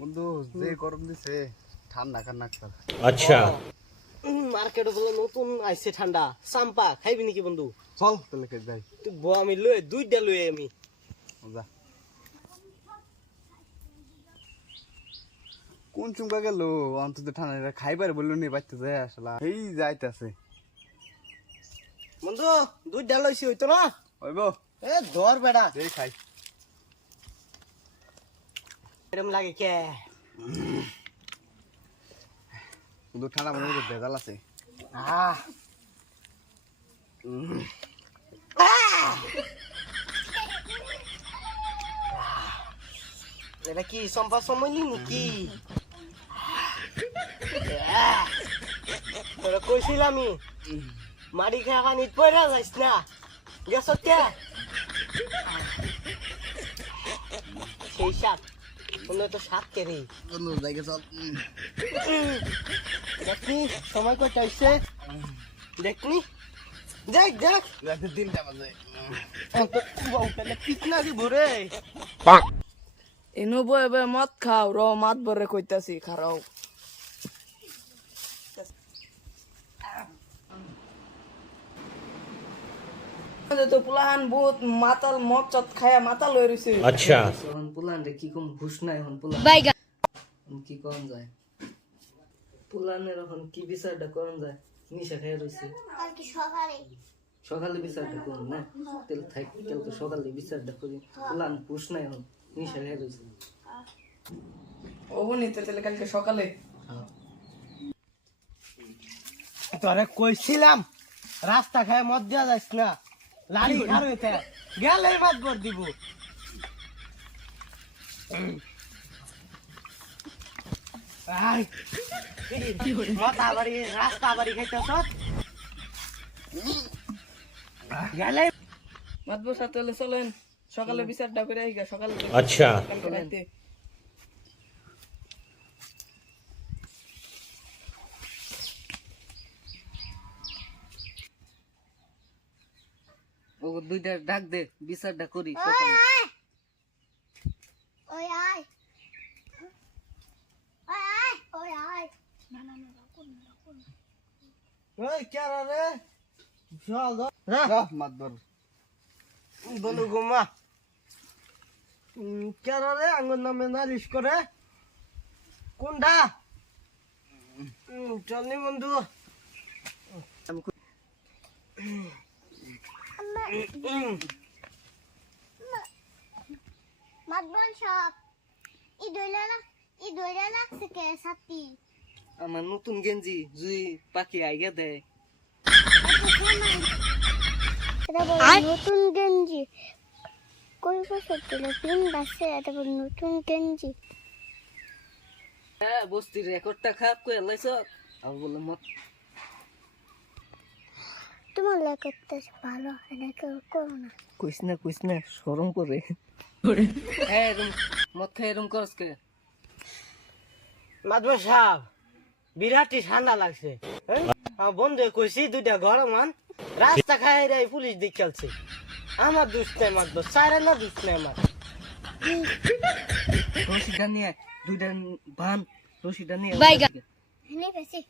বন্ধু যে গরম দিছে ঠান্ডা খান নাকতাল। আচ্ছা মার্কেটে বলে নতুন আইছে ঠান্ডা চাম্পা খাইবি নাকি বন্ধু? চল তাহলে কে যাই। তুই আমি লই দুইটা লই আমি যা। কোন চুমকা গেল অন্তত ঠান্ডা খাইবার বললো নি বাচ্চা যায় আসলা এই যাইতাছে। বন্ধু দুইটা লইছি হইতো না? হইব এ ধর বেড়া এই খাই। এরম লাগে কে? শুধু ঠান্ডা মনে মধ্যে ভেজাল আছে। এটা কি সম্পা সমলি নাকি? তোরা কইছিলাম আমি মারি খাওয়া পানিত পড়া যাইস না গেছ কে? সেই সাপ তোমরা তো সাপ কেরি বন্ধু যাইগে চল। দেখনি সময় কয়টা হইছে দেখনি দেখ দেখ রাতে 3টা বাজে। পিছনা দিব রে এনো বয়ে মদ খাও র মাত বরে কইতাছি খারাও তো পুলাহান বহুত মাতাল মদ চত খায়া মাতাল হয়ে রইছে। আচ্ছা এখন পুলান রে কি কম ঘুষ নাই এখন পুলান কি করন যায় পুলানের এখন কি বিচারটা করন যায় নিশা খেয়ে রইছে কালকে সকালে সকালে বিচারটা করুন না তেল থাক কালকে সকালে বিচারটা করি পুলান ঘুষ নাই এখন নিশা খেয়ে রইছে ও নিতে তাহলে কালকে সকালে তোরে কইছিলাম রাস্তা খায় মদ দিয়া যাইস না লাড়ি খার হইতে গেলেই বাদ বর দিব আই মাথা বাড়ি রাস্তা বাড়ি খাইতেছ গেলে মাত বসা তাহলে চলেন সকালে বিচারটা করে আইগা সকালে আচ্ছা কালকে রাতে ও দুইটা ডাক দে বিচারটা করি ওই আয় ওই আয় ওই আয় না না না ওই কেরা রে চল মাতবর বলু গোমা কেরা রে আঙ্গুর নামে নারিশ করে কোনটা চলনি বন্ধু মাতবল সব ই দইলা লাগছে কে সাথী আমার নতুন গেঞ্জি জুই পাখি আইগা দে এটা বড় নতুন গেঞ্জি কই বছর দিল 3 বছর এটা বড় নতুন গেঞ্জি হ্যাঁ বস্তির রেকর্ডটা খারাপ করে লাইছ আর বলে মত তোমার লেখাটা ভালো এটা করো না কইস না শরম করে হ্যাঁ এরম মদ খাই এরম করস কে মাদবা সাহেব বিরাটই ঠান্ডা লাগছে আমার বন্ধু কইছি দুইটা গরম আন রাস্তা খাই রে পুলিশ দিক খেলছে আমার দুষ্ট নাই মাদবা সারা না দুষ্ট নাই আমার রশিদা নিয়ে দুইটা ভান রশিদা নিয়ে এনে বেশি